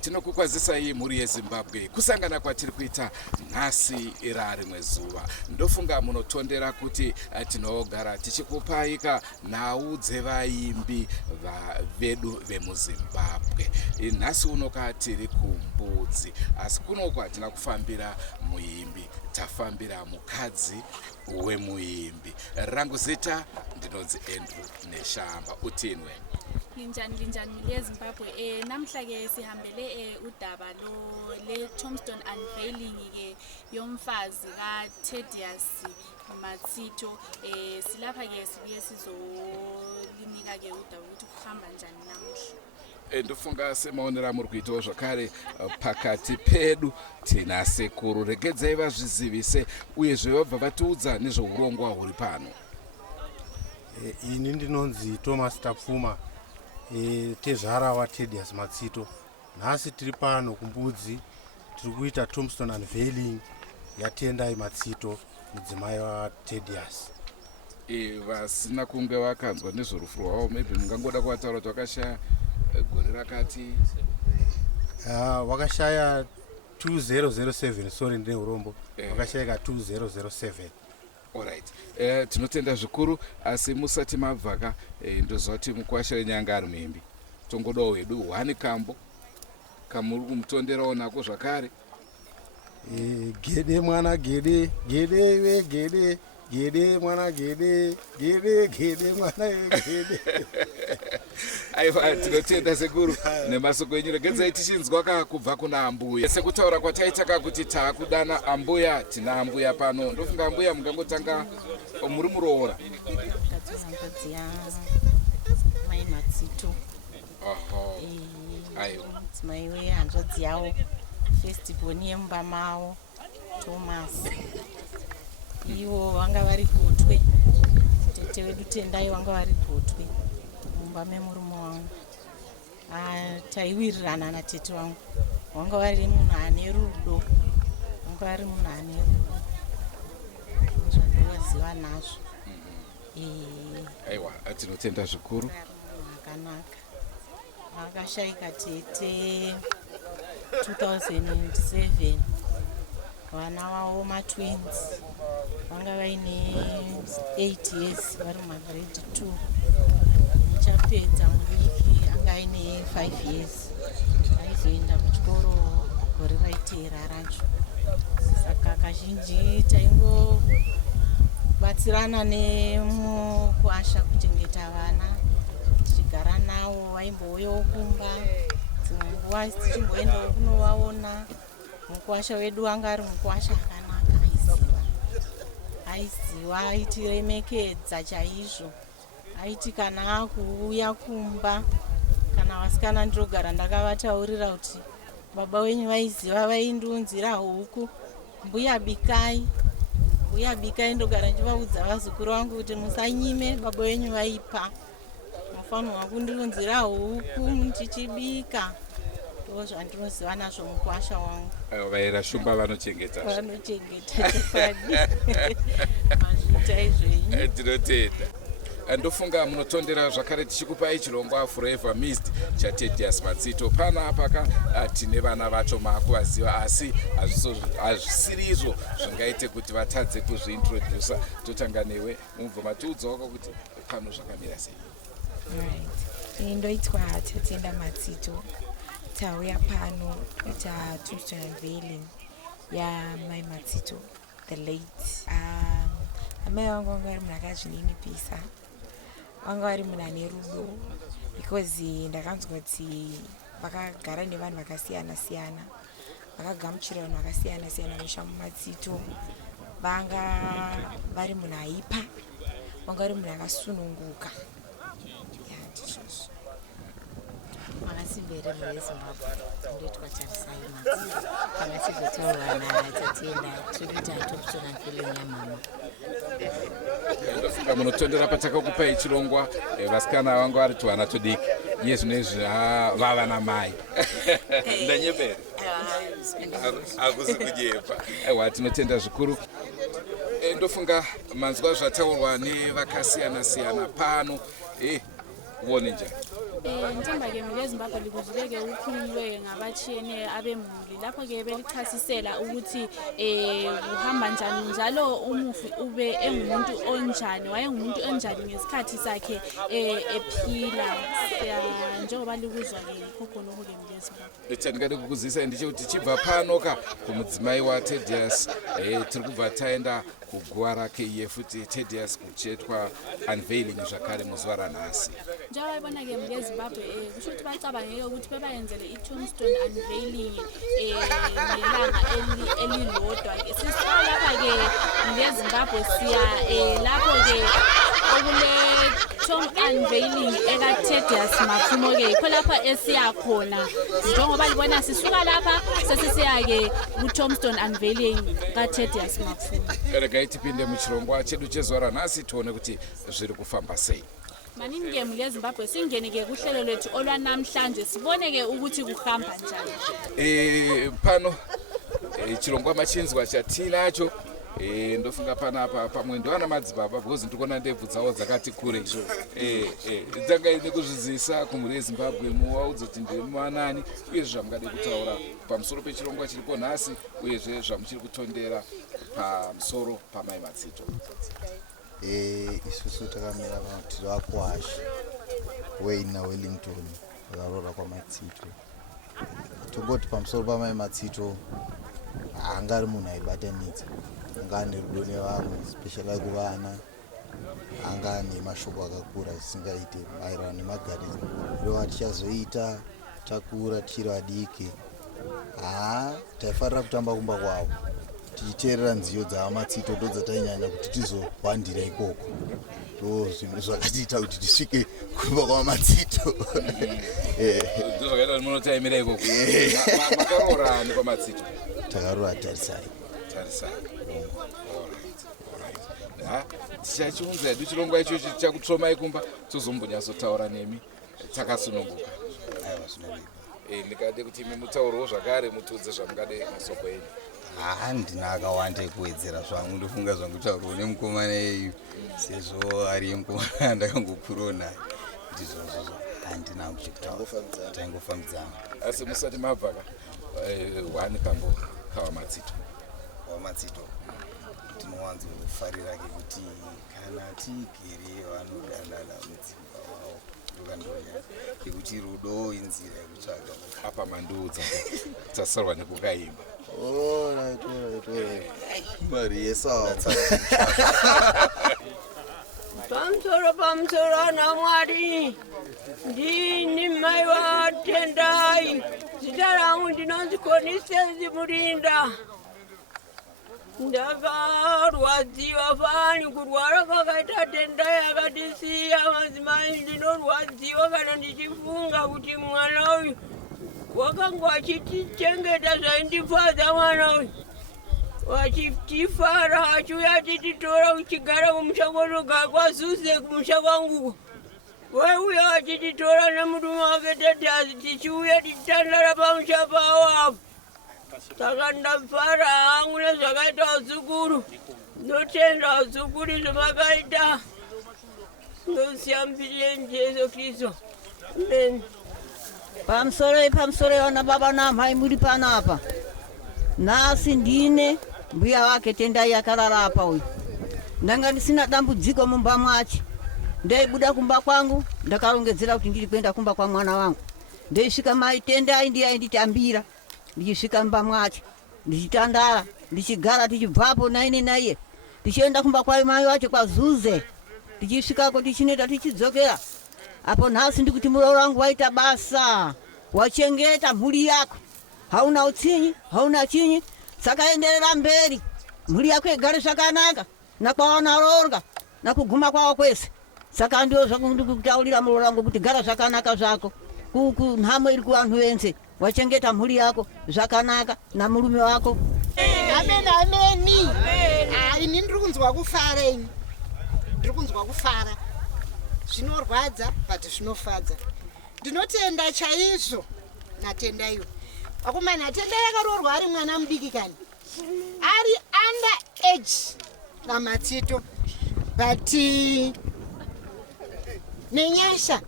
Tinokukwazisa iyi mhuri yeZimbabwe kusangana kwatiri kuita nhasi rimwe zuva. Ndofunga munotondera kuti tinogara tichikupaika nhau dzevaimbi vedu vemuZimbabwe. Nhasi unoka tiri kuMbudzi, asi kunoku hatina kufambira muimbi, tafambira mukadzi wemuimbi. Rangu zita ndinonzi Andrew Neshamba. Utinwe linjani leZimbabwe. Namhla ke sihambele udaba lo le Tombstone unveiling ke yomfazi kaThedious Matsito. Silapha ke sibuye sizolinika ke udaba ukuthi kuhamba njani namuhla. Ndofunga semaonera muri kuitawo zvakare pakati pedu tina sekuru. Regedzai vazvizivise uyezve vabva vatiudza nezveurongwa huri pano. Ini ndinonzi Thomas Tapfuma, tezvara waThedious Matsito. Nhasi tiri pano kuMbudzi tiri kuita Tombstone unveiling yaTendai Matsito, mudzimai waThedious. Vasina kunge vakanzwa nezverufu rwavo, maybe mungangoda kuvataura kuti vakashaya gore rakati. Vakashaya 2007, sorry ndine urombo. Vakashayika 2007. Alright. Tinotenda zvikuru, asi musati mabvaka ndozvati mukwashire nyanga ari muimbi. Tongodawo hedu hwani kambo kamuri kumutonderawo nako zvakare. Gede mwana gede, gede we gede, gede mwana gede, gede gede mwana gede. Aiwa, tinotenda sekuru nemasoko enyu. Regedzai tichinzwa kubva kuna ambuya. Sekutaura kwataita kuti taakudana ambuya, tina ambuya pano. Ndofunga ambuya mungangotanga muri muroora. Mai Matsito. Aiwa. Mai we hanzvadzi yawo. Festival yemba mawo Thomas. Ivo vanga vari Gotwe. Tete wedu Tendai vanga vari Gotwe. Mumba memurume wangu. Taiwirirana natete wangu. Vanga vari munhu ane rudo. Vanga vari munhu ane rudo. Zvandinoziva nazvo. Aiwa, tinotenda zvikuru. Akanaka. Vakashayika tete 2007. Vana vavo ma-twins vanga vaine 8 years vari mumagrade 2. Muchapedza mudiki anga aine 5 years. Aizoenda kuchikoro gore raiteera racho. Saka kazhinji taingobatsirana nemukuasha kuchengeta vana, tichigara navo. Vaimbouyawo kumba, dzimwe nguva tichimboendawo kunovaona. Mukuasha wedu anga ari mukuasha akanaka, aiziva, aitiremekedza chaizvo. Aiti kana akuuya kumba, kana vasikana ndinogara ndakavataurira kuti baba wenyu vaiziva, vaindunzira huku, mbuya bikai, mbuya bikai. Ndogara ndichivaudza vazukuru vangu kuti musanyime, baba wenyu vaipa, mufanirwa kundiunzira huku muchichibika. Ndozvandinoziva nazvo mukuasha wangu. Vaira shumba vanochengeta. Vanochengeta chokwadi. Mazvita izvenyu. Tinotenda. Ndofunga munotondera zvakare tichikupai chirongwa Forever Missed chaThedious Matsito. Pana apaka tine vana vacho maakuvaziva, asi hazvisiri izvo zvingaite kuti vatadze kuzviintrodusa. Totanga newe, mubva matiudzawo kuti pano zvakamira sei. Ndoitwa Tatenda Matsito. Tauya pano kuita Tombstone unveiling yaMai Matsito the late. Amai vangu vanga vari munhu akazvininipisa, vanga vari munhu ane rudo, because ndakanzwa kuti vakagara nevanhu vakasiyana siyana, vakagamuchira vanhu vakasiyana siyana musha muMatsito. vanga vari munhu aipa, vanga vari munhu akasununguka. Makasimbere muZimbabwe ndoitwa Tarisai Matsito kana tizotaura natatienda tribute Tombstone and Veiling yamama. Ndofunga munotondera patakakupai chirongwa vasikana vangu vari tuvana tudiki iye zvinezvi vava namai ndanyepera hakusi kunyepa. Aiwa, tinotenda zvikuru. Ndofunga manzwa zvataurwa nevakasiyana-siyana pano. Uone njani? Njengoba-ke muLeZimbabwe likuzuleke ukhulunywe ngabatshiyene abemuli lapho-ke belichasisela ukuthi uhamba njani njalo umufi ube engumuntu onjani, wayengumuntu onjani ngesikhathi sakhe ephila. Njengoba likuzwa-ke ngikho khonokho-ke muLeZimbabwe. Chandingade kukuzisa ndiche kuti tichibva pano kumudzimai waTedious tiri kubva taenda kuguva rake iye futi Tedious kuchetwa unveiling zvakare muzuva ranhasi. Njengoba ibona-ke muLeZimbabwe kusho ukuthi bacabangeke ukuthi bebayenzele i-Tombstone unveiling ngelanga elilodwa-ke. Sisuka lapha-ke muLeZimbabwe siya lapho-ke okule tomb unveiling ekaTedious Mapfumo-ke yikho lapha esiya khona. Njengoba libona sisuka lapha sesisiya-ke ku-Tombstone unveiling kaTedious Mapfumo. Regai tipinde muchirongwa chedu chezuva ranhasi tione kuti zviri kufamba sei. Maningi-ke muLeZimbabwe singene-ke kuhlelo lwethu olwanamhlanje sibone-ke ukuthi kuhamba njani. Pano chirongwa machinzwa chatinacho ndofunga panapa pamwe ana madzibaba because ndikuona ndebvu dzawo dzakati kure. Dzanga nekuzvizisa kumhuri yeZimbabwe muwaudza kuti ndiri muwanani uyezve zvamungade kutaura pamusoro pechirongwa chiripo nhasi uyezve zvamuchiri kutondera pamusoro pamai Matsito. Isusu takamira tiri vakuwasha weina Wellington vakarora kwaMatsito. Tongoti pamusoro pamai Matsito haanga ari munhu aibatanidza, anga ane rudo nevamwe especially kuvana, anga ane mashoko akakura zvisingaite maererano nemagariro rova tichazoita takura tichiri vadiki. Taifarira kutamba kumba kwavo tichiteerera nziyo dzavaMatsito ndodzatainyanya kuti tizohwandira ikoko. Zvinhu zvakatiita kuti tisvike kumba kwavaMatsito. Ndozvakaita kuti munotaimira ikoko. Makaroorani kwaMatsito? Takaroora Tarisai. Tichachiunza hedu chirongwa ichochi tichakutromai kumba tozombonyatsotaura nemi takasununguka. Ndikade kuti imi mutaurewo zvakare mutiudze zvamungade masoko enyu. Handina akawanda ekuwedzera zvangu, ndofunga zvangu taurwa nemukomana yeyu sezvo ari mukomana ndakangokurawo naye ndizvozvo handina kuchikutaura, taingofambidzana. Asi musati mabvaka wani kambo kawaMatsito. WaMatsito tinowanzofarira kuti kana tigere vanodanana mudzimba wavo ndokandonya ngekuti rudo inzira yekutsvaga. Apa mandiudza tasarwa nekukaimba. Mari yesawa. Pamusoro ana Mwari, ndini mai waTendai, zita rangu ndinonzi Constance Murinda. Ndakarwadziwa fani kurwara kwakaita Tendai akatisiya madzimai, ndinorwadziwa kana ndichifunga kuti mwana uyu wakanga wachitichengeta zvaindifadza mwana uyu. Wachitifara achiuya achititora uchigara kumushango nogara kwaZuze kumusha kwangu. Waiuya achititora nemurume wake Tedious tichiuya tichitandara pamusha pavo apo. Saka ndafara hangu nezvakaita vazukuru. Ndotenda vazukuru zvamakaita. Ndosiya mbiri yeJesu Kristu. Amen. Pamusoro yona baba namai muri panapa. Nhasi ndine mbuya wake Tendai akarara apa uyu. Ndanga ndisina dambudziko mumba mwacho. Ndaibuda kumba kwangu ndakarongedzera kuti ndiri kuenda kumba kwa mwana wangu. Ndeisvika mai Tendai ndiye ainditambira. Ndichisvika mumba mwacho ndichitandara ndichigara tichibvapo naine naiye tichienda kumba kwa mai wacho kwaZuze. Tichisvikako tichineta tichidzokera. Apo nhasi ndikuti murooro wangu waita basa, wachengeta mhuri yako, hauna utsinyi, hauna chinyi, saka enderera mberi. mhuri yako igare zvakanaka nakwaona rorga nakuguma kwavo kwese. Saka ndio zvakundikutaurira muroro wangu kuti gara zvakanaka zvako. Nhamo iri kuvanhu vense wachengeta mhuri yako zvakanaka namurume wako. Ameni. Ini ndiri kunzwa kufara ini. Ndiri kunzwa kufara. Zvinorwadza but zvinofadza. Ndinotenda chaizvo natenda iyo. Akomana tenda yakarorwa ari mwana mudiki kani. Ari under age naMatsito. But nenyasha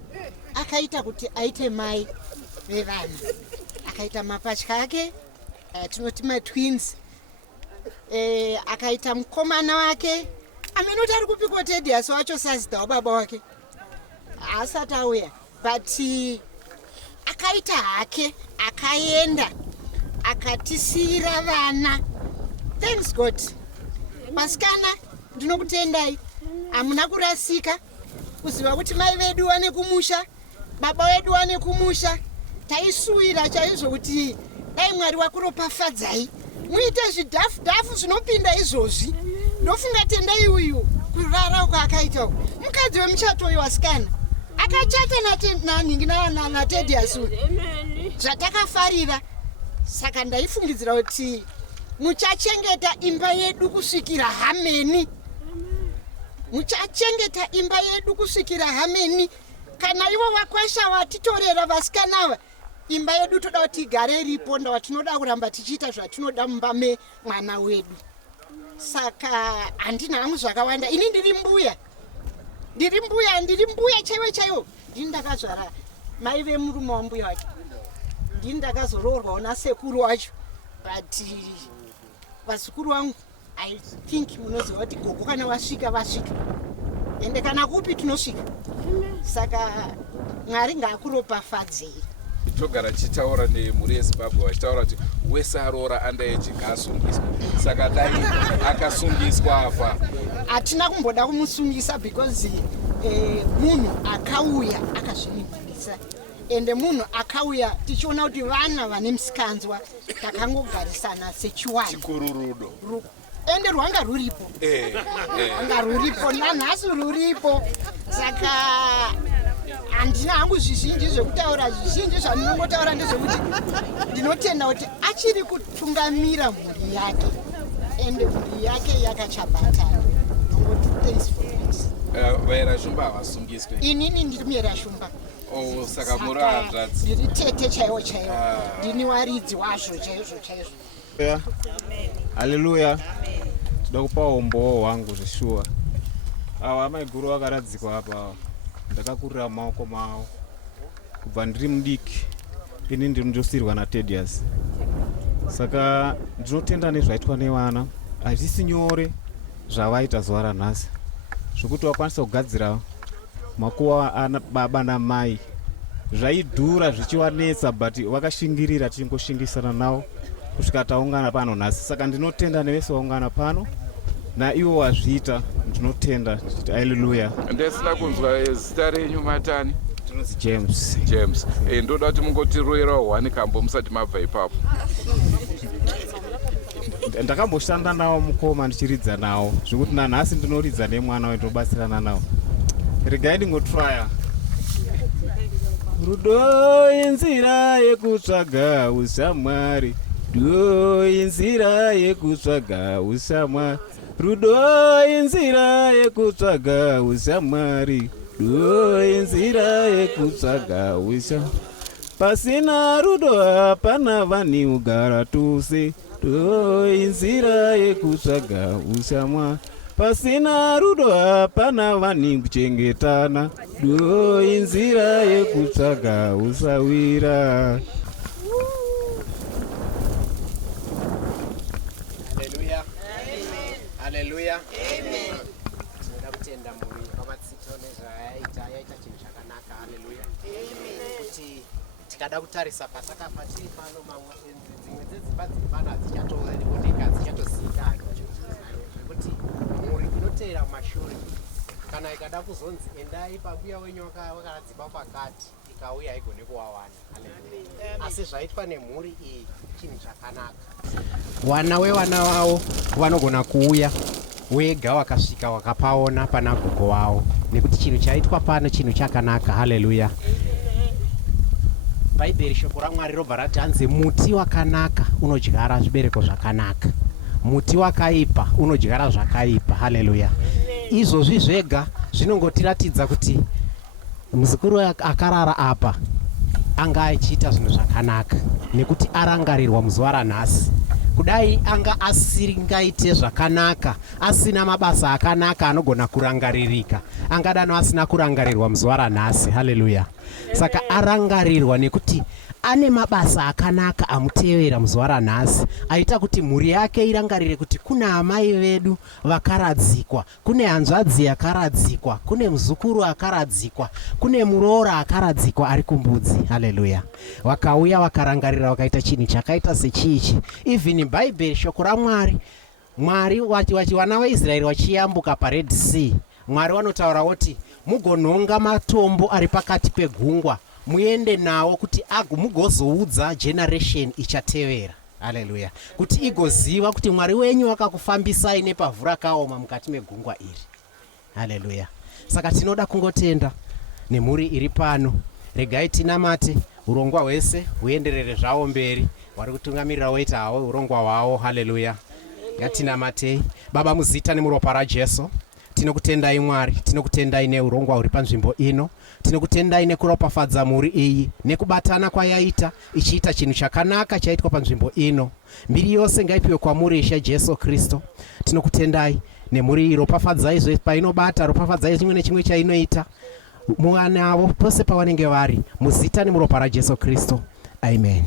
akaita kuti aite mai vevana. Akaita mapatya ake tinoti twins. Akaita mukomana wake amenoti ari kupikwa Tedious wacho sazita wababa wake asati auya but akaita hake akaenda akatisira vana. Thanks God. Masikana ndinokutendai hamuna kurasika kuziva kuti mai vedu wane kumusha baba vedu wane kumusha. Taisuwira chaizvo kuti dai Mwari wakuropafadzai muite zvidhafu zvinopinda izvozvi. Ndofunga tendai uyu kurara uko akaita mukadzi wemuchato uyu wasikana akachata naTedious zvatakafarira. Saka ndaifungidzira kuti muchachengeta imba yedu kusvikira hameni. Muchachengeta imba yedu kusvikira hameni. Kana ivo vakwasha vatitorera vasikana imba yedu toda kuti igare iripo ndawa tinoda kuramba tichiita zvatinoda mumba memwana wedu. Saka handina hangu zvakawanda. Ini ndiri mbuya chaiwo. Ndini ndakazvara mai vemurume wambuya wake. Ndini ndakazoroorwawo nasekuru wacho. But vazukuru vangu I think munoziva kuti gogo kana vasvika ende kana kupi tunosvika. Saka Mwari ngaakuropafadzei. Togara chitaura nemhuri yeZimbabwe vachitaura kuti wese aroora underage ngaasungiswa. Saka dai akasungiswa apa hatina kumboda kumusungisa because munhu akauya akazviningirisa ende munhu akauya tichiona kuti vana vane musikanzwa takangogarisana sechiwani chikururudo ende rwanga ruripo nanhasi ruripo. Saka handina hangu zvizhinji zvekutaura. Zvizhinji zvandinongotaura ndezvekuti ndinotenda kuti achiri kutungamira mhuri yake ende mhuri yake yakachabatana. vaera shumba havasungiswe. Inini ndiri muyera shumba. Saka muri hanzvadzi. Ndiri tete chaiwo. Ndini waridzi wazvo chaizvo. Haleluya. Toda kupa umbowo hwangu zveshuwa. Ava amai guru vakaradzikwa apa ndakakurira mumaoko mavo kubva ndiri mudiki. Ini ndiri ndosirwa naTedious. Saka ndinotenda nezvaitwa nevana. Hazvisi nyore zvavaita zuva ranhasi zvokuti vakwanisa kugadzira makuva ana baba namai. Zvaidhura zvichivanetsa but vakashingirira tichingoshingisana navo kusvika taungana pano nhasi. Saka ndinotenda nevese vaungana pano naivo wazviita. Ndinotenda kuti haleluya. Ndisina kunzwa zita renyu matani? Ndinonzi James. Ndoda kuti mungotiroerawo hwani kambo musati mabva ipapo. Ndakamboshanda navo mukoma ndichiridza navo zvokuti nanhasi ndinoridza nemwana wendinobatsirana navo. Regai ndingotraya. Rudo inzira yekutsvaga ushamwari. Rudo inzira yekutsvaga ushamwari. Rudo inzira yekutsvaga ushamwari. Rudo inzira yekutsvaga ushamwari. Pasina rudo hapana vanhu ugara tose. Rudo inzira yekutsvaga ushamwari. Pasina rudo hapana vanhu kuchengetana. Rudo inzira yekutsvaga usawira. Haleluya. Amen. Tinoda kutenda muri pamatsito nezvayaita chinhu chakanaka. Haleluya. Kuti tikada kutarisa pasakapa tiri pano dzimwe dzedzimba dziri pano hadzichatoonekoneka hadzichatosiyikana zvekuti mhuri inoteera kumashure kana ikada kuzonzi endai pabuya wenyu wakaradzikwa pakati vakauya haigone kuvawana. Asi zvaitwa nemhuri iyi chinhu chakanaka. Wana wevana vavo vanogona kuuya wega wakasvika wakapaona pana gogo wavo, nekuti chinhu chaitwa pano chinhu chakanaka. Haleluya. Bhaibheri shoko raMwari robva rati hanzi muti wakanaka unodyara zvibereko zvakanaka, muti wakaipa unodyara zvakaipa. Haleluya. Izvozvi zvega zvinongotiratidza kuti muzukuru akarara apa anga achiita zvinhu zvakanaka nekuti arangarirwa muzuva ranhasi. Kudai anga asingaite zvakanaka, asina mabasa akanaka anogona kurangaririka, angadano asina kurangarirwa muzuva ranhasi. Haleluya. Saka arangarirwa nekuti ane mabasa akanaka amutevera muzuva ranhasi, aita kuti mhuri yake irangarire kuti kuna amai vedu vakaradzikwa, kune hanzvadzi yakaradzikwa, kune muzukuru akaradzikwa, kune muroora akaradzikwa ari kumbudzi. Haleluya. Vakauya vakarangarira vakaita chinhu chakaita sechichi. Even Bhaibheri shoko raMwari, Mwari wati vana vaIsraeri vachiyambuka paRed Sea, Mwari vanotaura kuti mugonhonga matombo ari pakati pegungwa muende nawo kuti mugozoudza generation ichatevera. Haleluya. Kuti igoziva kuti Mwari wenyu wakakufambisai nepavhu rakaoma mukati megungwa iri. Haleluya. Saka tinoda kungotenda nemhuri iri pano. Regai tinamate urongwa hwese huenderere zvavo mberi. Vari kutungamirira woita havo urongwa hwavo. Haleluya. Ngatinamatei. Baba, muzita nemuropa raJesu, tinokutendai Mwari, tinokutendai neurongwa huri panzvimbo ino, tinokutendai nekuropafadza mhuri iyi nekubatana kwayaita ichiita chinhu chakanaka chaitwa panzvimbo ino. Mbiri yose ngaipiwe kwamuri Ishe Jesu Kristo. Tinokutendai nemhuri iyi, ropafadzai zvose painobata, ropafadzai chimwe nechimwe chainoita muvanavo pose pavanenge vari, muzita nemuropa raJesu Kristo. Amen.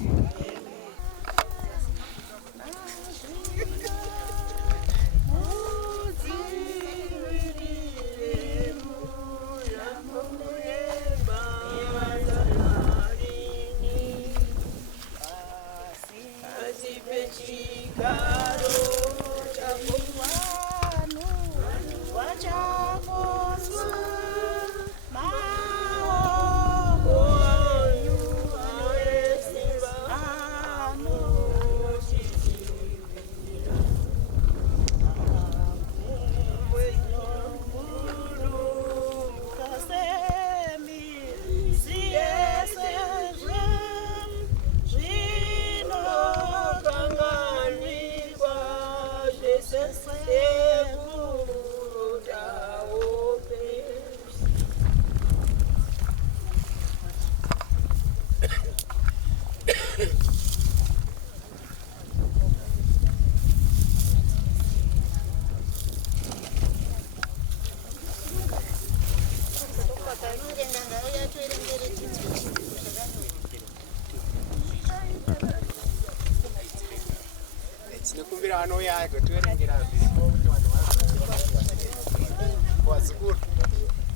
Tinokumbira vanouya agotiverengera zviripo kuti vanhu vazukuru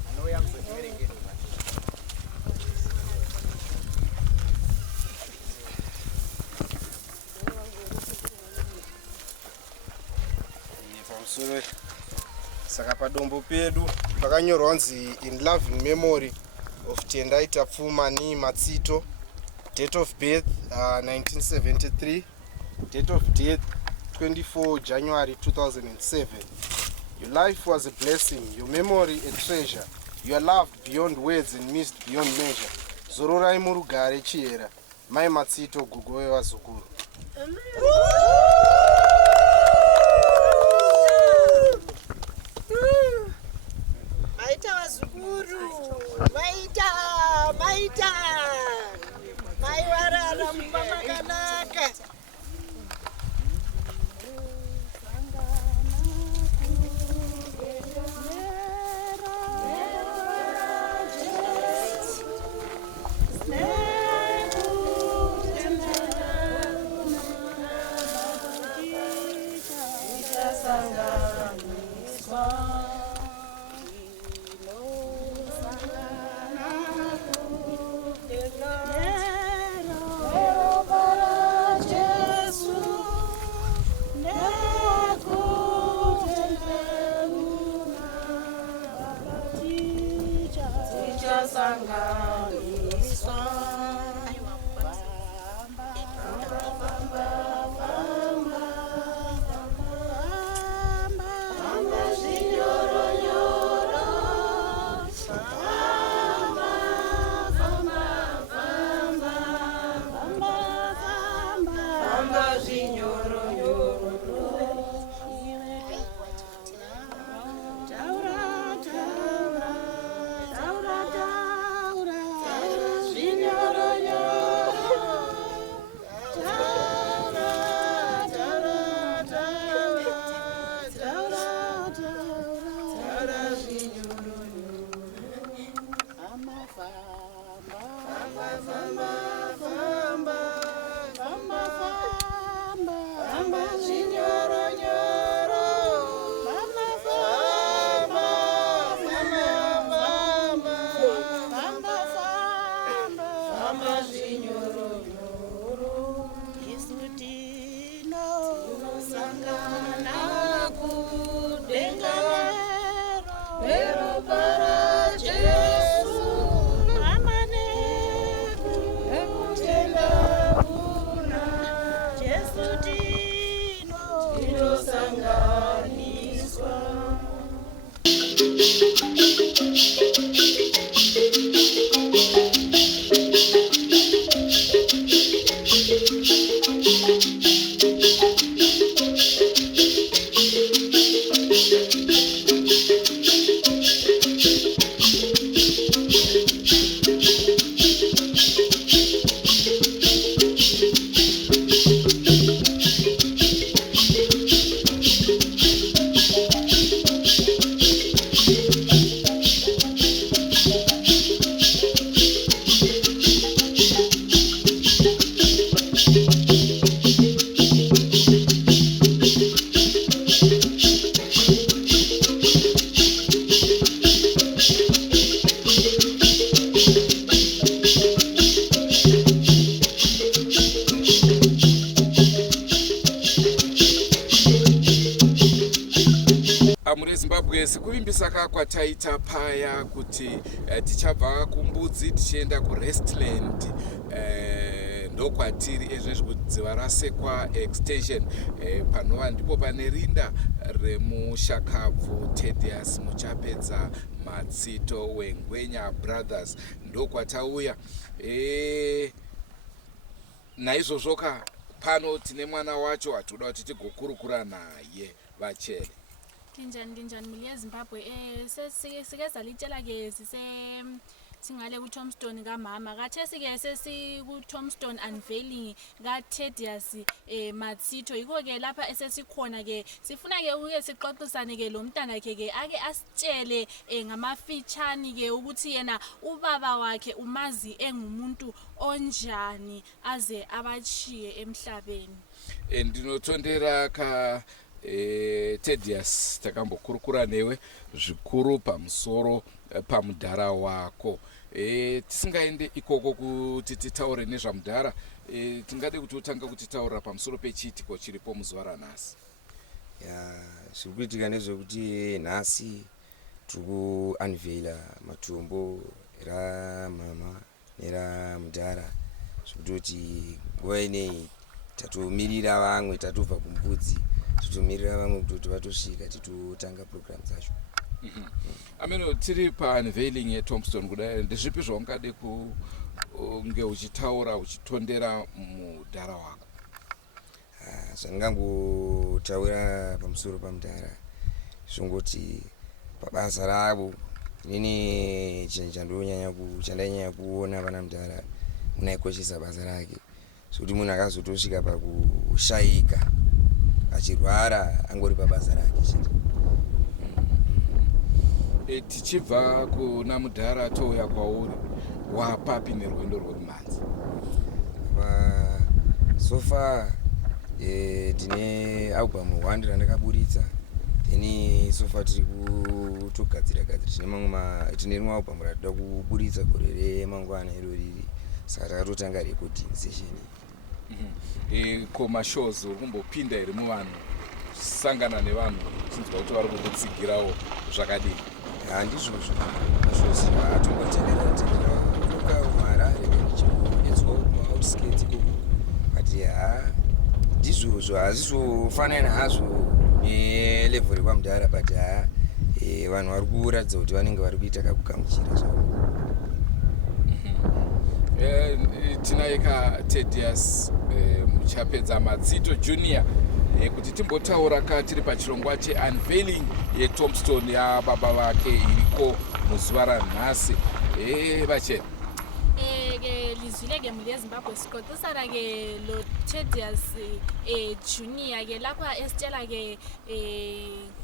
vanouya kuzotiverengera. Pamusoro saka padombo pedu pakanyorwa kunzi in loving memory of Tendai Tapfumani Matsito, date of birth 1973, date of death 24 January 2007. Your life was a blessing, your memory a treasure. You are loved beyond words and missed beyond measure. Zororai murugare chiera, Mai Matsito Gugowe Wazukuru. Maita wazukuru, maita maiwarara mumba makanaka. Sanganiswa Zimbabwe sekuvimbisa kwataita paya kuti tichabva kumbudzi tichienda kuRestland ndokwatiri ezvezvi kudziva rasekwa extension panova ndipo pane rinda remushakabvu Thaddeus Muchapedza Matsito weNgwenya Brothers ndokwatauya. Naizvozvoka pano tine mwana wacho atoda kuti tigokurukura naye vachele. Ndinjani muliya Zimbabwe sikeza litshela ke singale ku Tombstone kamama kathe sike sesi ku Tombstone unveiling ka Thaddeus Matsito yiko ke lapha esesikhona ke sifuna ke uke sixoxisane ke lo mntana ke ake asitshele ngamafeature ke ukuthi yena ubaba wakhe umazi engumuntu onjani aze abachiye emhlabeni. Ndinotondera ka Thaddeus takambokurukura newe zvikuru pamusoro pamudhara wako. Tisingaende ikoko kuti titaure nezvamudhara, tingade kuti utanga kutitaura pamusoro pechiitiko chiripo muzuva ranhasi. Zviri kuitika nezvekuti nhasi tiri kuunveila matombo ramama neramudhara zvekutoti nguva ineyi tatomirira vamwe tatobva kumbudzi titomirira vamwe kuti vatosvika titotanga program dzacho. Ameno tiri paunveiling yeTombstone kudai ndezvipi zvaungade kunge uchitaura uchitondera mudhara wako? Zvandingangotaura pamusoro pamudhara zvongoti pabasa ravo inini chandainyanya kuona pana mudhara munaikoshesa basa rake zvekuti munhu akazotosvika pakushayika achirwara angori pabasa rake chete. Tichibva kuna mudhara touya kwauri wapapi nerwendo rwekumanzi? So far tine album 1 randakaburitsa then so far tiri kutogadzira tine rimwe album ratida kuburitsa gore remangwana iro riri saka takatotanga recording session. Komashows uri kumbopinda here muvanhu sangana nevanhu chinzwa kuti vari kukutsigirawo zvakadini? Handizvozvo mashows atongotenderera kuka kuMarare edzwa kumaoutskirts ikoko but ndizvozvo hazvizofanana hazvo nelevel rekwamudhara but vanhu vari kuratidza kuti vanenge vari kuita kakugamuchira zvavo. Tinaika Thaddeus Muchapedza Matsito Junior kuti timbotaura tiri pachirongwa cheunveiling yeTombstone yababa vake iriko muzuva ranhasi. Vachena lizwile ke muliya Zimbabwe sikotisana ke lo Thaddeus Junior ke lapha esitshela ke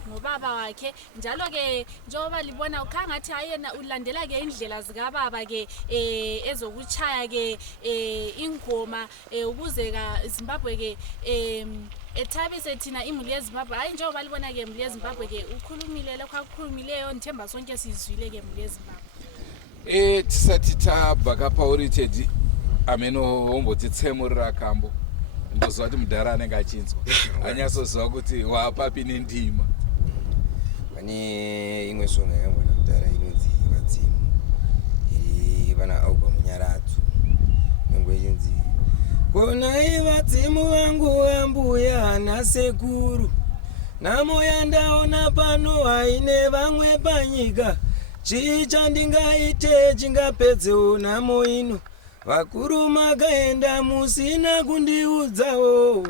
ngobaba wakhe njalo ke njengoba libona ukhangathi ayena ulandela ke indlela zikababa ke ezokuchaya ke ingoma ukuze ka Zimbabwe ke ethabise thina imuli yeZimbabwe. Hayi njengoba libona ke imuli yeZimbabwe ke ukhulumile lokho akukhulumileyo ndithemba sonke sizwile ke imuli yeZimbabwe. Tisati tabva kapauri Teddy ameno wombotitsemurira kambo ndozva kuti mudhara anenge achinzwa anyatsoziva kuti wapapi nendima. Pane imwe imwe song yakambona kudhara inonzi Vadzimu iri vana album Nyaradzu nyangwe ichinzi konai vadzimu vangu vambuya nasekuru namo yandaona pano haine vamwe panyika chii chandingaite chingapedzewo namo ino vakuru makaenda musina kundiudzawo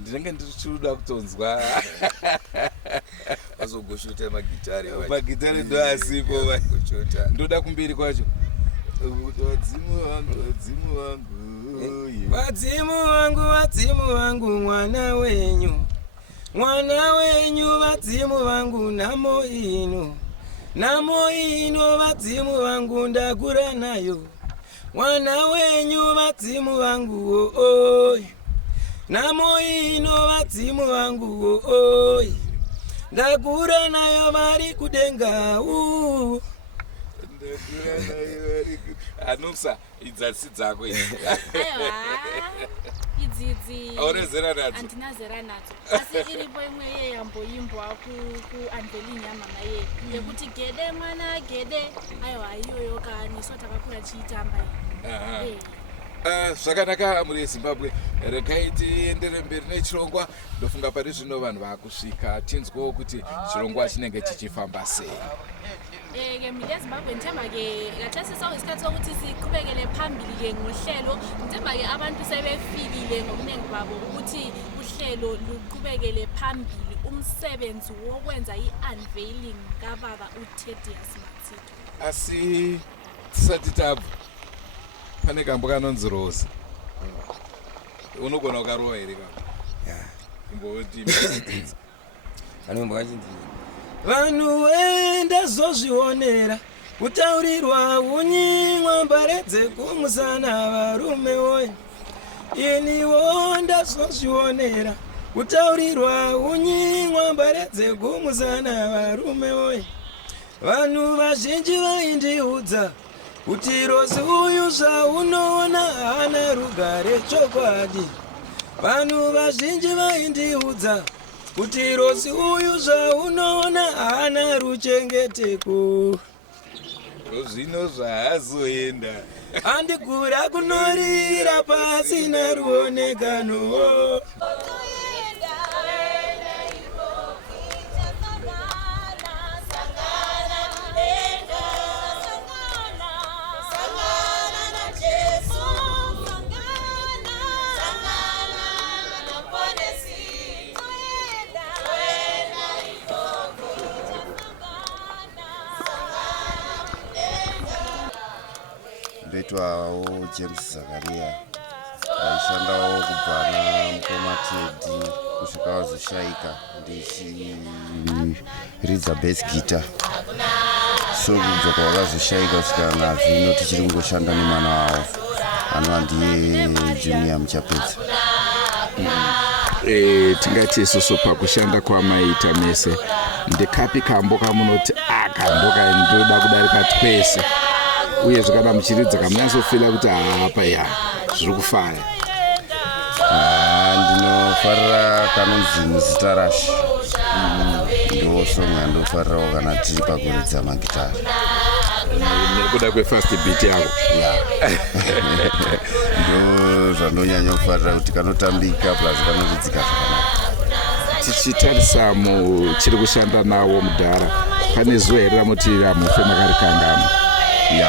ndinenge ndichida kutonzwa azogoshuta magitari ndo asipo ndoda kumbiri kwacho vadzimu vangu mwana wenyu vadzimu vangu namo ino vadzimu vangu ndakura nayo mwana wenyu vadzimu vangu oi namo ino vadzimu vangu oi ndakura nayo vari kudenga anopsa idzasi dzako idzidzi aurezera nadzo handina zera nadzo asi iripo imwe yeyamboimbwa kuunveiling yamama yedu yekuti gede mwana gede aiwa iyoyo kaaniso takakura chiitamba zvakanaka muri yezimbabwe regai tiendere mberi nechirongwa ndofunga pari zvino vanhu vakusvika tinzwawo kuti chirongwa chinenge chichifamba sei mhiri yezimbabwe ndithemba-ke ngathesisa isikhathi sokuthi siqhubekele phambili-ke ngohlelo ndithemba-ke abantu sebefikile ngobuningi babo ukuthi uhlelo luqhubekele phambili umsebenzi wokwenza i-unveiling kababa uThedious Matsito tisati tabva pane kambo kanonzi Rose unogona ukarowa here imboti vanhu wendazozvionera kutaurirwa unyimwa mbaredze kumusana varume woye iniwo ndazozvionera kutaurirwa unyimwa mbaredze kumusana varume woye vanhu vazhinji vaindiudza kuti Rose uyu zvaunoona hana rugare chokwadi vanhu vazhinji vaindiudza kuti Rose uyu zvaunoona hana ruchengeteko zvino zvaazoenda andigura kunorira pasina ruonekano ndoitwawo James Zakaria aishandawo kubva namukoma Teddy kusvika wazoshaika ndichiridza bass guitar so kubva kwawakazoshaika kusvika nazvino tichiri kungoshanda nemwana wavo anova ndiye Junior Muchapedza. Tingati isusu pakushanda kwamaita mese ndekapi kambo kamunoti akamboka ndoda kudarika twese uye zvakana muchiridza kamunyazofila kuti hapa ya zviri kufara ndinofarira kanonzi Muzita Rush ndosonga ndofarirawo kana tiri pakuridza magitari nekuda kwefast beat yako ndo zvandonyanya kufarira kuti kanotambika plus kanoridzika zvakanaka. Tichitarisa muchiri kushanda nawo mudhara pane zuva here ramuti mufe makarikandamo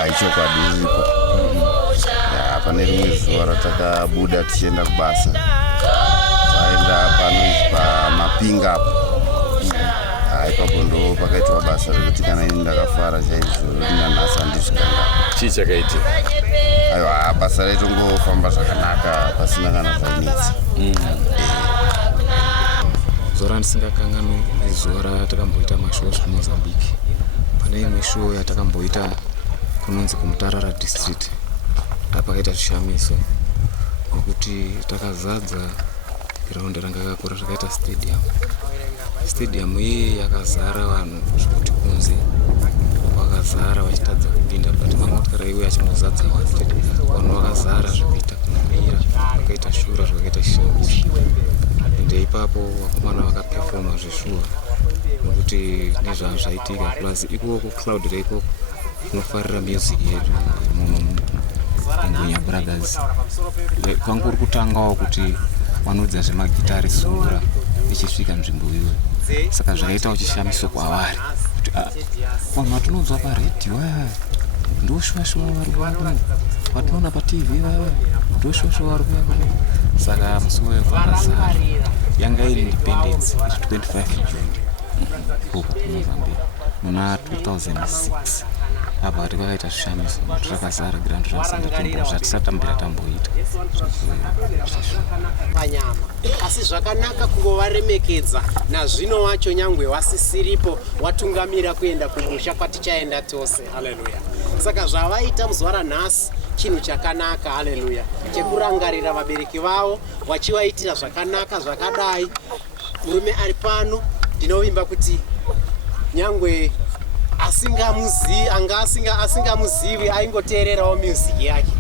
ichokwadi iripo pane rimwe zuva ratakabuda tichienda kubasa taenda panonzi paMapinga apo ipapo ndo pakaitwa basa rekuti kana ini ndakafara chaizvo nanhasi handisvikanga. Chii chakaitika? Aiwa basa raitongofamba zvakanaka pasina kana zvainetsa. Zuva randisingakanganwi izuva ratakamboita mashows kuMozambique. Pane imwe show yatakamboita kunonzi kuMutarara district apakaita zvishamiso nokuti takazadza ground ranga rakakura rakaita stadium iyi yakazara vanhu zvekuti kunze vakazara vachitadza kupinda but mamotokari iwe achinozadza vanhu vakazara zvekuita kumira vakaita shura zvakaita shishamiso ende ipapo vakomana vakapefoma zveshuwa nokuti nezvazvo zvaitika plus ikoko Cloudera ikoko kunofarira music yedu Ngunya Brothers. Kwangu uri kutangawo kuti wanodza zvemagitari sungura ichisvika nzvimbo iwe, saka zvakaita uchishamiso kwavari kuti vanhu vatinonzwa paredhiyo ndoshwashwa vari kuva vatinoona patv vava ndoshwashwa vari kuva. Saka musi wevharazara yanga iri independence iri 25 June uko kuMozambique muna 2006. Apa kuti vakaita zvishamiso zvakazara Grand Rosanda zvatisatambira tamboita panyama, asi zvakanaka kungovaremekedza nazvino wacho nyangwe wasisiripo watungamira kuenda kumusha kwatichaenda tose. Haleluya. Saka zvavaita muzuva ranhasi chinhu chakanaka. Haleluya. Chekurangarira vabereki vavo vachivaitira zvakanaka zvakadai. Murume ari pano ndinovimba kuti nyangwe asingamuzivi aingoteererawo music yake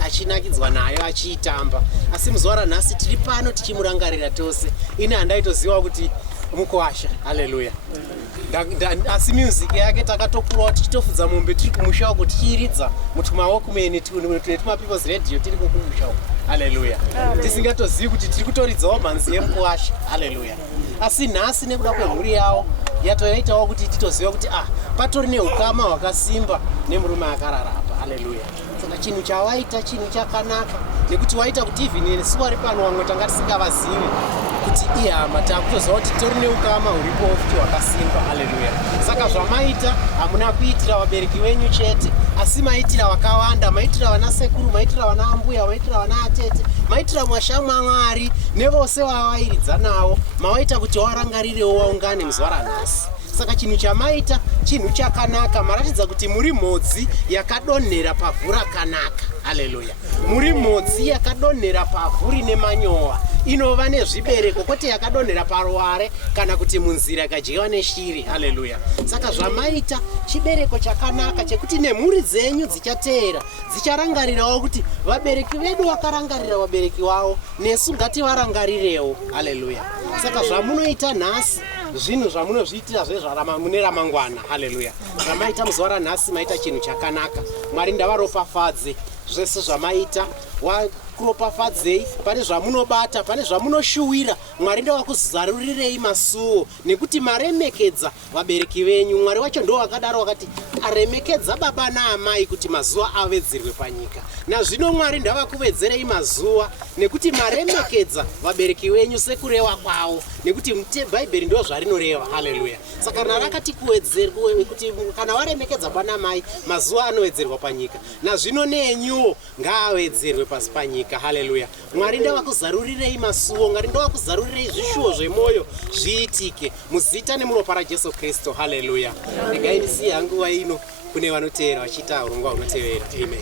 achinakidzwa nayo achiitamba. Asi muzuva ranhasi tiri pano tichimurangarira tose. Ini handaitoziva kuti mukuwasha. Haleluya. Asi music yake takatokurawo tichitofudza mombe tiri kumusha uko tichiiridza mutumawokumeni netuma People's Radio tiri kumusha uko. Haleluya. Tisingatozivi kuti tiri kutoridzawo mhanzi yemukuwasha. Haleluya. Asi nhasi nekuda kwemhuri yawo yatoyaitawo kuti titoziva kuti patori neukama hwakasimba nemurume akarara apa. Haleluya. Saka chinhu chavaita chinhu chakanaka, nekuti waita kuti even nesu vari pano vamwe tanga tisingavazivi kuti ihama takutoziva kuti tori neukama huripo futi hwakasimba. Haleluya. Saka zvamaita hamuna kuitira vabereki venyu chete, asi maitira vakawanda. Maitira vana sekuru, maitira vana ambuya, maitira vana atete, maitira mwashamwa Mwari nevose vavairidza navo. Mawaita kuti warangarirewo waungane muzuva ranhasi. Saka chinhu chamaita chinhu chakanaka. Maratidza kuti muri mhodzi yakadonhera pavhu rakanaka. Haleluya. Muri mhodzi yakadonhera pavhu rine manyowa, inova nezvibereko, kwete yakadonhera paruware kana kuti munzira ikadyiwa neshiri. Haleluya. Saka zvamaita chibereko chakanaka chekuti nemhuri dzenyu dzichateera dzicharangarirawo kuti vabereki vedu vakarangarira vabereki vavo, nesu ngativarangarirewo. Haleluya. Saka zvamunoita nhasi zvinhu zvamunozviitira mune ramangwana. Haleluya. Zvamaita muzuva ranhasi maita chinhu chakanaka. Mwari ndavaropafadze zvese zvamaita. Kuropafadzei pane zvamunobata, pane zvamunoshuwira. Mwari ndavakuzarurirei masuo nekuti maremekedza vabereki venyu. Mwari wacho ndo wakadaro wakati aremekedza baba naamai kuti mazuva avedzerwe panyika. Nazvino Mwari ndavakuvedzerei mazuva nekuti maremekedza vabereki venyu sekureva kwavo, nekuti Bhaibheri ndo zvarinoreva. Haleluya. Saka narakati kuwedzerwe kuti kana waremekedza baba naamai mazuva anowedzerwa panyika. Nazvino nenyuwo ngaawedzerwe pasi panyika. Haleluya. Mwari ndavakuzarurirei masuo, Mwari ndavakuzarurirei zvishuwo zvemwoyo zviitike muzita nemuropa raJesu Kristu. Haleluya. Regai ndisiye hanguva ino kune vanoteera vachiita urongwa hunotevera. Amen.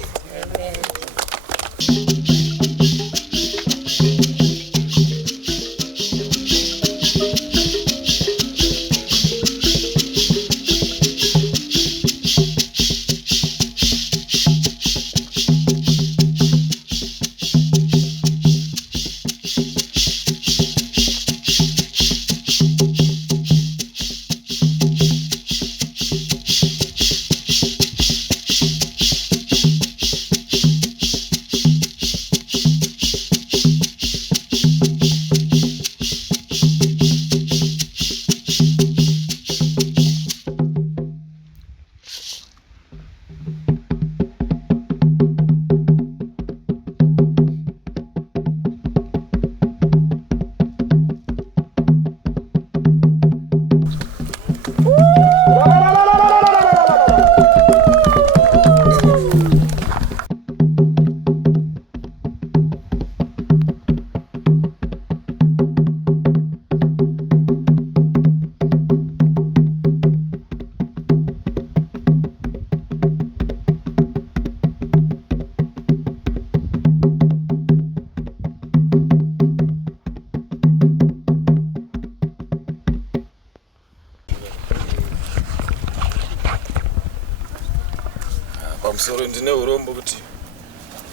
pamusoro ndine urombo kuti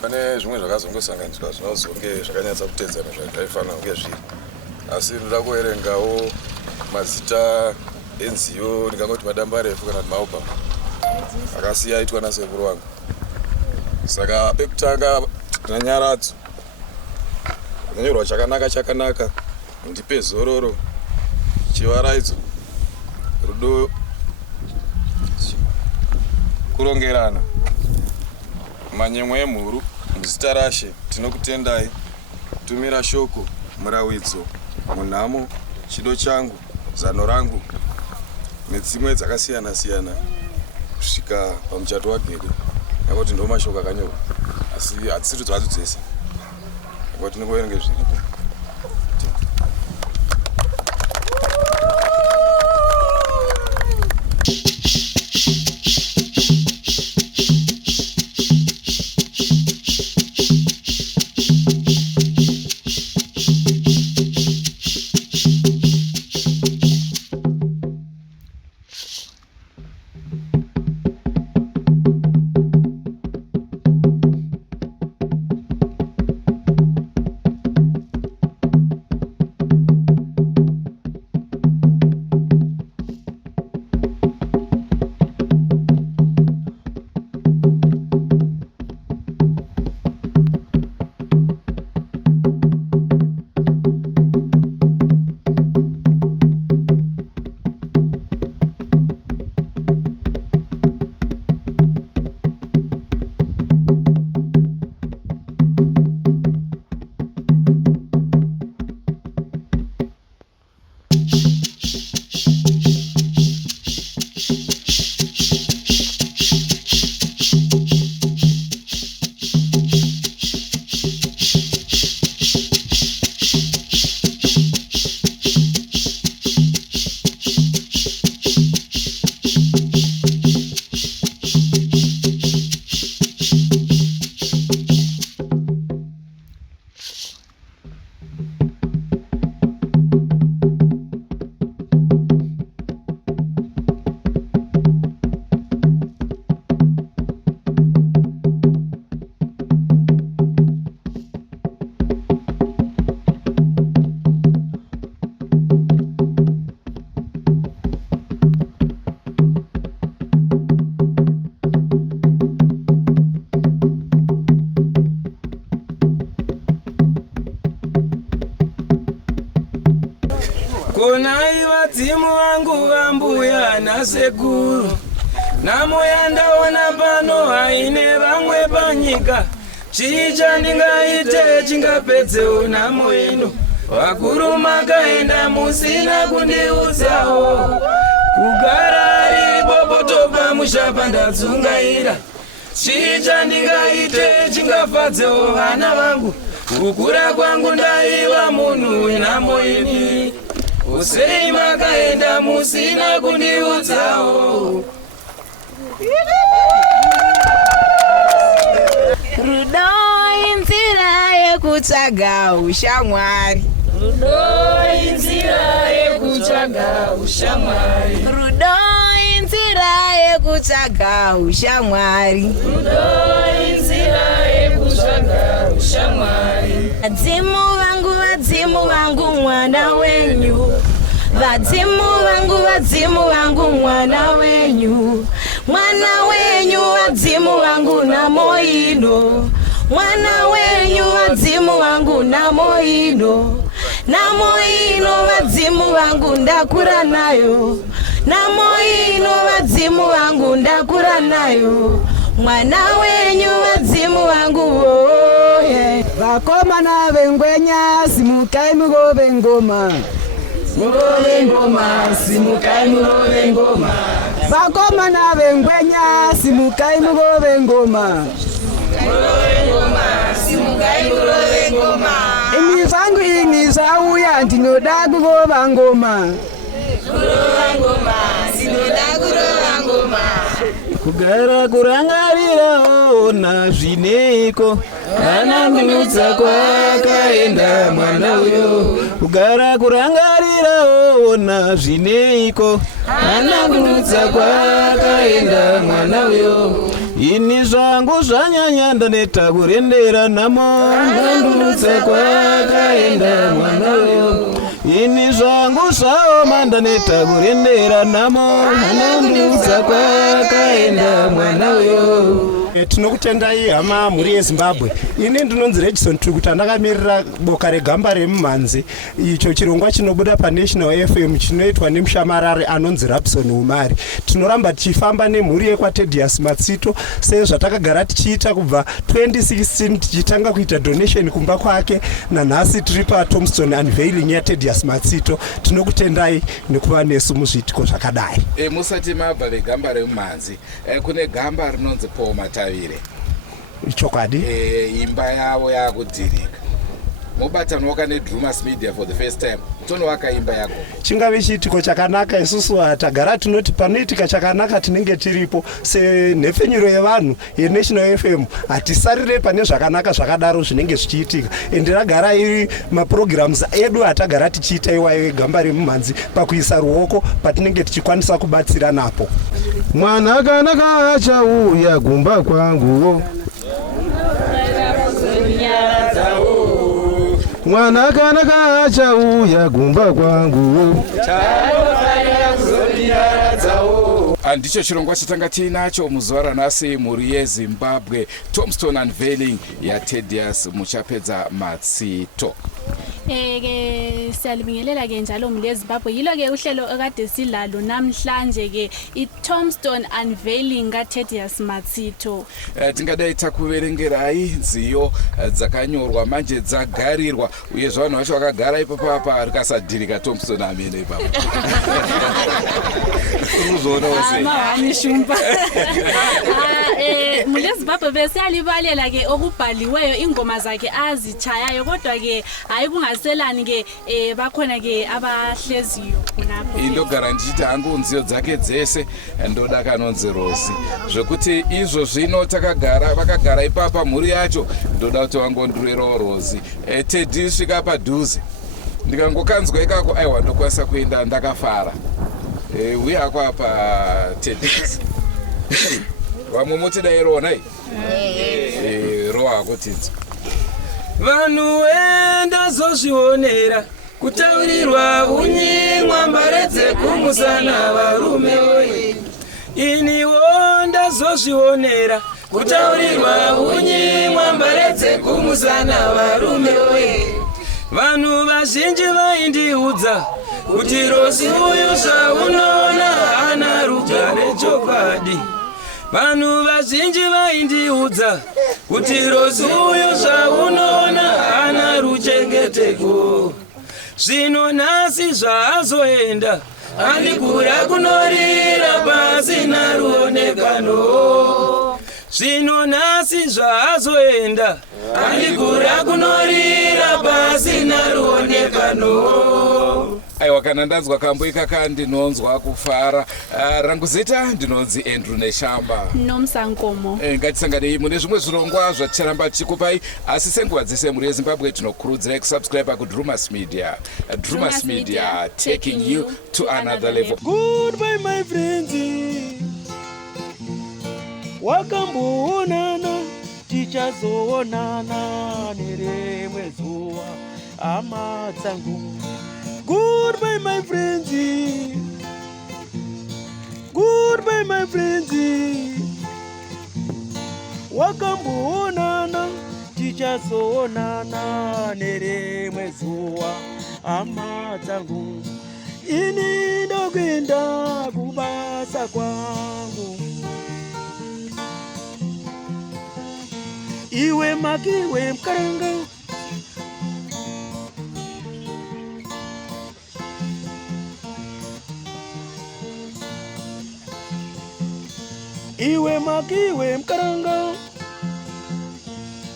pane zvimwe zvakazongosanganiswa zvinozonge zvakanyatsa kutedzana zvakaifanira kunge zviri, asi ndoda kuerengawo mazita enziyo ndingangoti madamba refu kana kuti maubhamu akasiya aitwa nasekuru wangu. Saka pekutanga nanyaradzo nanyorwa chakanaka ndipe zororo chivaraidzo rudo kurongerana manyemwe emhuru muzita rashe tinokutendai tumira shoko murawidzo munhamo chido changu zano rangu nedzimwe dzakasiyana kusvika pamuchato wagere nekuti ndo mashoko akanyorwa asi hadzisiri dzadzo dzese nekuti tinokuverenge zviripo. Konai vadzimu vangu vambuya nasekuru namoya ndaona pano haine vamwe panyika chii chandingaite chingapedzewo nhamo ino vakuru makaenda musina kundiudzawo kugara ari bopoto pamusha pandadzungaira chii chandingaite chingafadzewo vana vangu kukura kwangu ndaiva munhu wenhamo ini usei makaenda musina kundiudzawo. Rudo inzira yekutsvaga ushamwari. Rudo inzira yekutsvaga ushamwari. Rudo inzira yekutsvaga ushamwari. Rudo inzira yekutsvaga ushamwari. Vadzimu vangu mwana wenyu. Vadzimu vangu mwana wenyu. Mwana wenyu vadzimu vangu namo ino. Mwana wenyu vadzimu vangu namo ino. Namo ino vadzimu vangu ndakura nayo. Namo ino vadzimu vangu ndakura nayo. Mwana wenyu vadzimu vangu oye. Vakomana vengwenya simukai mugove ngoma. Mugove ngoma simukai mugove ngoma. Vakomana vengwenya simukai mugove ngoma. Ini vangu ini zvauya ndinoda kugova ngoma. Kugara kurangarirawo nazvineiko anangurudza kwakaenda mwana uyo. Kugara kurangarirawo nazvineiko anangurudza kwakaenda mwana uyo. Ini zvangu zvanyanya ndaneta kurendera nhamo nangurudza kwakaenda mwana uyo. ini zvangu zvaoma ndaneta kurendera namo anondiudza kwakaenda mwana uyo. Tinokutendai hama mhuri yeZimbabwe. Ini ndinonzi Redison Tukuta, ndakamirira boka regamba remumhanzi, icho chirongwa chinobuda paNational FM chinoitwa nemushamarari anonzi Rapson Umari. Tinoramba tichifamba nemhuri yekwaTedius Matsito sezvatakagara tichiita kubva 2016 tichitanga kuita donation kumba kwake, nanhasi tiri paTombstone unveiling yaTedius Matsito. Tinokutendai nekuva nesu muzviitiko zvakadai. Musati mabva vegamba remumhanzi, kune gamba rinonzi Paul Matavire. Chokwadi. Imba yavo yakudhirika. Mubatanoka neDrumas Media for the first time. Tonovaka imba yako. Chingave chiitiko chakanaka. Isusu tagara tinoti panoitika chakanaka tinenge tiripo. Senhepfenyuro yevanhu yeNational FM hatisarire pane zvakanaka zvakadaro zvinenge zvichiitika. Ende ragara iri maprograms edu atagara tichiita iwayo gamba remumhanzi pakuisa ruoko patinenge tichikwanisa kubatsira napo. Mwana kanaka achauya gumba kwangu. Mwana kanaka achauya gumba kwangu. Ndicho chirongwa chatanga tiinacho muzuva ranhasi mhuri yeZimbabwe, Tombstone unveiling yaTedius Muchapedza Matsito. Siyalibingelela ke njalo mhuri yeZimbabwe. Yilo ke uhlelo okade silalo namhlanje ke iTombstone unveiling kaTedius Matsito. Tingadai takuverengerai nziyo dzakanyorwa manje dzagarirwa uye zvanhu vacho vakagara ipapo apa rikasadhirika Tombstone amene ipapo. Mishumba. Mhuri yeZimbabwe besiyalibalela ke okubhaliweyo ingoma zakhe azichayayo, kodwa ke hayi kungaselani ke bakhona ke abahleziyo khonapho. Indogara ndichiti hangu nziyo dzake dzese ndoda kanonzi Rosi, zvokuti izvo zvino vakagara ipapa mhuri yacho, ndoda kuti wangondurerawo Rosi. Teddy svika padhuze, ndikangokanzwa ikako aiwa ndokwanisa kuenda ndakafara. Uye ako apa Teddy. Vamwe motidai rona roa akutinzo. Vanhu wenda zozvionera kutaurirwa unyimwa mbaredze kumusana varume woye. Iniwo ndazozvionera kutaurirwa unyimwa mbaredze kumusana varume woye. Vanhu vazhinji vaindiudza kuti Rosi uyu zvaunoona ana rugare chokwadi. Vanhu vazhinji vaindiudza kuti Rosi uyu zvaunoona ana ruchengeteko. Zvino nhasi zvaazoenda andikura kunorira pasina ruonekano. Zvino nhasi zvaazoenda andikura kunorira pasina ruonekano. Aiwa, kana ndanzwa kambo ikaka ndinonzwa kufara. Rangu zita ndinonzi Andrew Neshamba Nomsankomo. Ngatisanganei mune zvimwe zvirongwa zvaticharamba tichikupai, asi senguva dzese mhuri yeZimbabwe tinokurudzirai kusubscribe kuDrumas Media. Drumas Media, taking you to another level. Goodbye my friends, wakamboonana tichazoonana nerimwe zuva hama dzangu. Goodbye my friends, goodbye my friends, wakamboonana tichazoonana nerimwe zuva hama dzangu. Ini ndokuenda kubasa kwangu, iwe makiwe mkaranga. Iwe makiwe mkaranga,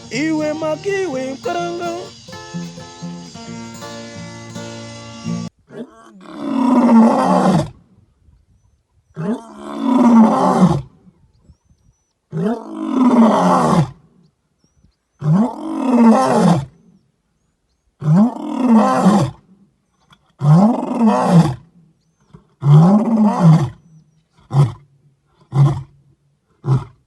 iwe makiwe mkaranga.